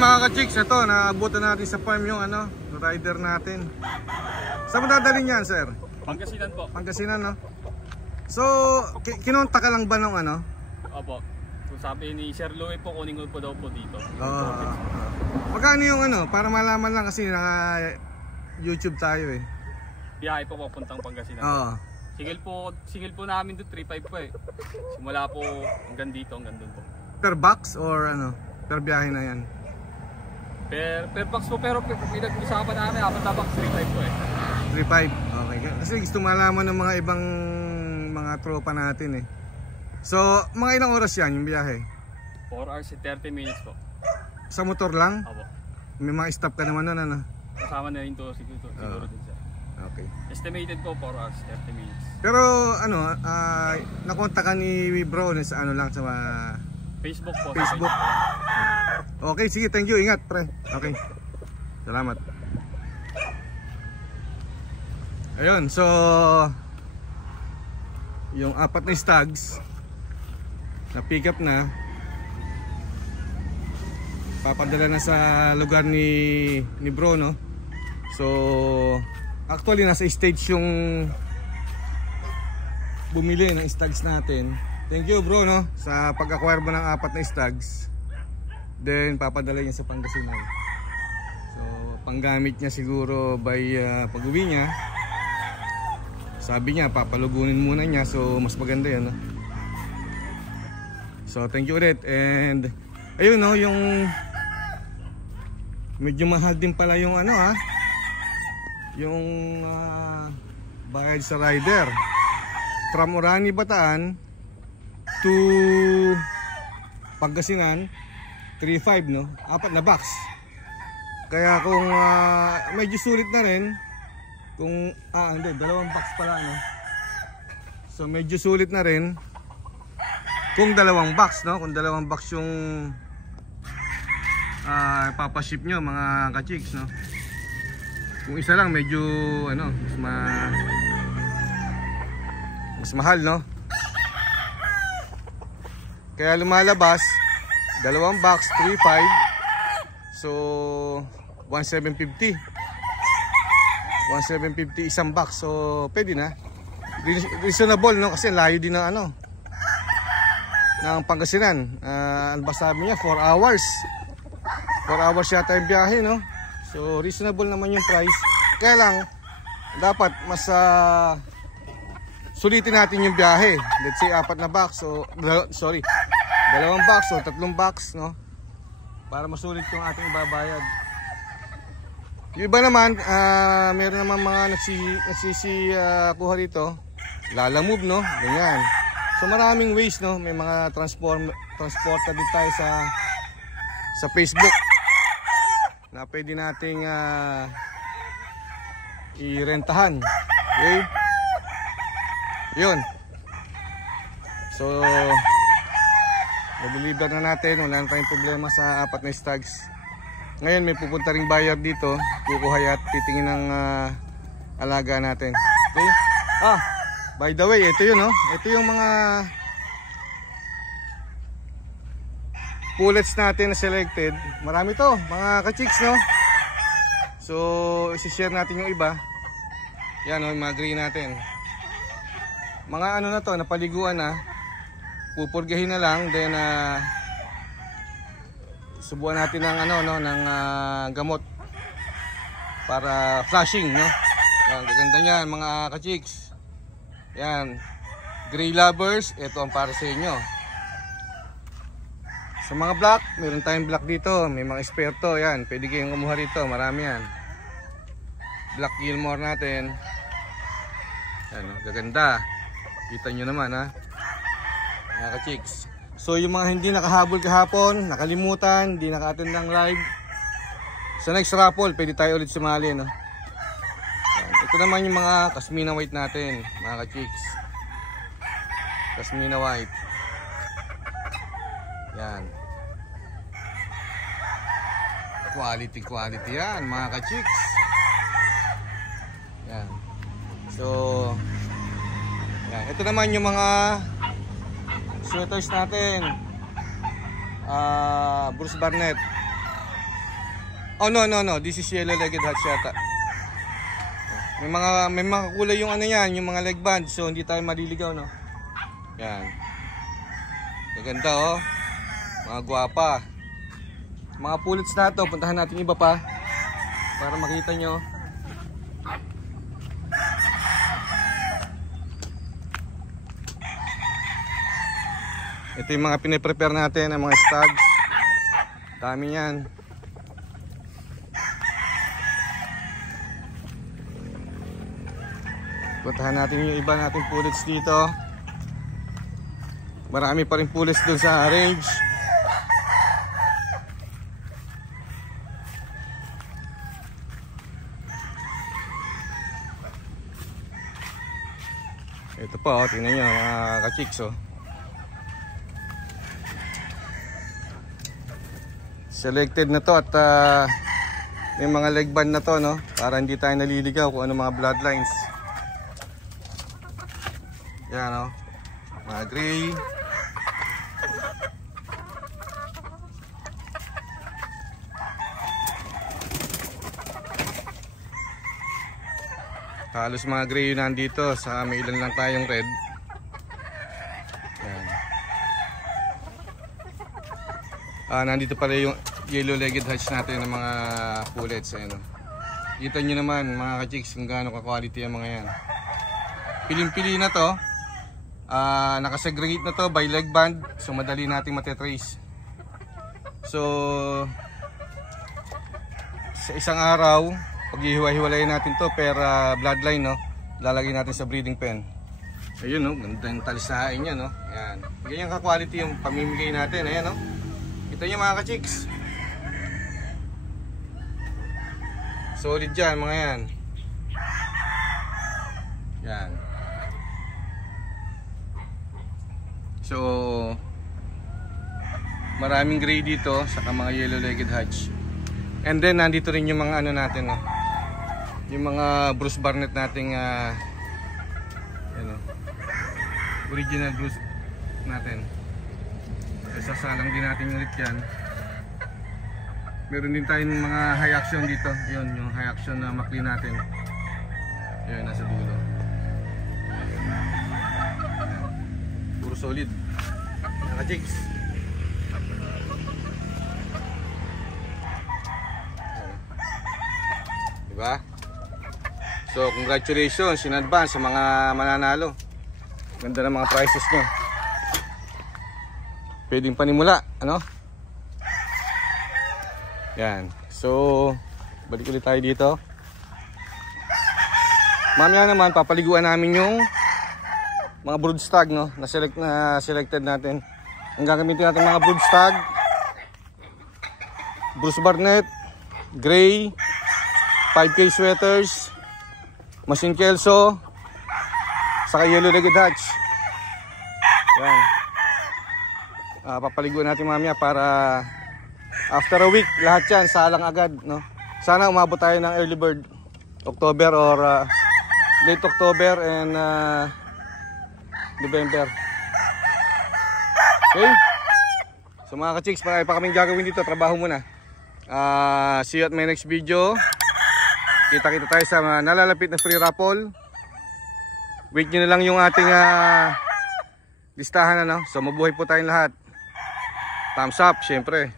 Ayun mga ka-chicks, ito, naabutan natin sa farm yung rider natin. Saan mo dadalhin yan, sir? Pangasinan po. Pangasinan, no? So, kinonta ka lang ba nung Opo. So sabi ni Sir Louie po, kunin ko po daw po dito. Magkano yung para malaman lang kasi YouTube tayo eh. Biyahe po papuntang Pangasinan. Oo. Singil po namin doon 3.5 po eh. Simula po hanggang dito, hanggang doon po. Per box or per biyahe na yan? Per box po, pero pinag-usapan namin, apat na box, 3.5 po eh. 3.5, okay. Kasi gusto malaman ng mga ibang mga tropa natin eh. So, mga ilang oras yan yung biyahe? 4 hours and 30 minutes po. Sa motor lang? Opo. May mga stop ka naman nun, Kasama na rin to siguro din siya. Okay. Estimated po 4 hours, 30 minutes. Pero nakontak ka ni bro sa lang sa Facebook po. Facebook. Okay, sige, thank you. Ingat, pre. Okay. Salamat. Ayun, so yung apat na stags na pick up na papadala na sa lugar ni bro, no? So actually nasa stage yung bumili ng stags natin. Thank you bro, no, sa pag-acquire mo ng apat na stags. Then papadala niya sa Pangasinan. So panggamit niya siguro by pag-uwi niya. Sabi niya papalugunin muna niya, so mas maganda yan, no? So thank you ulit. And ayun, no, yung medyo mahal din pala yung yung bayad sa rider from Orani, Bataan to Pangasinan. 3.5, no? Apat na box. Kaya kung medyo sulit na rin kung hindi, dalawang box pala, no? So medyo sulit na rin kung dalawang box, no? Kung dalawang box yung papaship nyo mga ka-chicks, no? Kung isa lang medyo mas mahal, no? Kaya lumalabas dalawang box 3.5, so 1,750 isang box, so pwede na, reasonable, no? Kasi layo din ng ng Pangasinan. Ano ba sabi niya, 4 hours yata yung biyahe, no? So reasonable naman yung price. Kaya lang dapat mas sulitin natin yung biyahe. Let's say apat na box, so dalawang box o tatlong box, no? Para masulit yung ating ibabayad. Yung iba naman, meron naman mga kuha rito, lalamove, no? Ganyan. So maraming ways, no? May mga transporta din tayo sa Facebook na pwede nating i-rentahan. Okay? Yun. So nabilidar na natin, wala na tayong problema sa apat na stags. Ngayon may pupunta ring buyer dito, kukuha at titingin ng alaga natin. Okay? By the way, ito yun, no? Ito yung mga pullets natin na selected. Marami to, mga ka-chicks, no? So isi-share natin yung iba. Yan, no, yung mga green natin. Mga na to, napaliguan na. Pupurgahin na lang, then subuan natin ng ng gamot para flashing, no? Yan, gaganda niyan mga ka-chicks. Yan, gray lovers, ito ang para sa inyo. Sa mga black, meron tayong black dito, may mga esperto, yan, pwede kayong kumuha rito, marami yan. Black Gilmore natin. Yan, gaganda. Kita nyo naman, ha, mga ka-chicks. So yung mga hindi nakahabol kahapon, nakalimutan, hindi naka-attend ng live, sa next raffle pwede tayo ulit sumali, no? Ito naman yung mga Kasmina White natin, mga ka-chicks. Kasmina White. Yan. Quality yan, mga ka-chicks. Yan. So yan. Ito naman yung mga sweaters natin, Bruce Barnett. Oh no, this is yellow-legged hatch yata. May mga kulay yung ano yan, yung mga leg band, so hindi tayo maliligaw, no. Yan. Maganda oh. Mga gwapa. Mga pullets na to, puntahan natin iba pa para makita nyo. Ito yung mga piniprepare natin, ang mga stags. Dami yan. Puntahan natin yung iba nating pullets dito. Marami pa rin pullets dun sa range. Ito pa oh, tingnan nyo mga ka-chicks oh. Selected na to at may mga leg band na to, no, para hindi tayo naliligaw kung ano mga bloodlines. Yan oh, mga gray. Halos mga gray yun nandito, sa may ilan lang tayong red. Yan. Nandito pala yung yellow-legged hatch natin ng mga pullets. Ayan, oh. Kita nyo naman mga ka-chicks kung gaano ka-quality ang mga yan. Piling-pili na to. Nakasegregate na to by leg band, so madali nating matetrace. So sa isang araw, pag-ihiwa-hiwalayin natin to per bloodline, no, lalagay natin sa breeding pen. Ayun, no, ganda yung talisahin niya, no. Ayan. Ganyan ka-quality yung pamimigay natin. Ayan, no. Ito yung mga ka-chicks. Solid dyan, mga yan. Yan. So maraming gray dito, saka mga yellow-legged hatch. And then nandito rin yung mga ano natin, no, yung mga Bruce Barnett nating original Bruce natin. Sasalang din natin ulit yan. Meron din tayong mga high action dito. Yun, yung high action na makli natin. Yun, nasa dulo. Puro solid. Naka-jigs. Diba? So congratulations in advance sa mga mananalo. Ganda ng mga prices nyo. Pwedeng panimula, ano? Yan. So balik ulit tayo dito. Mamaya naman papaliguan namin yung mga brood stag, no, na selected natin. Ang gagamitin natin mga brood stag, Bruce Barnett, gray, 5K sweaters, Machine Kelso, saka yellow-legged hatch. Yan. Papaliguan natin mamaya para after a week lahat yan salang agad, no. Sana umabot tayo ng early bird October or late October and November. Okay? So mga ka-chicks, marami pa kaming gagawin dito. Trabaho muna. See you at my next video. Kita-kita tayo sa nalalapit na free raffle. Wait nyo na lang yung ating listahan, ano? So mabuhay po tayong lahat. Thumbs up, syempre.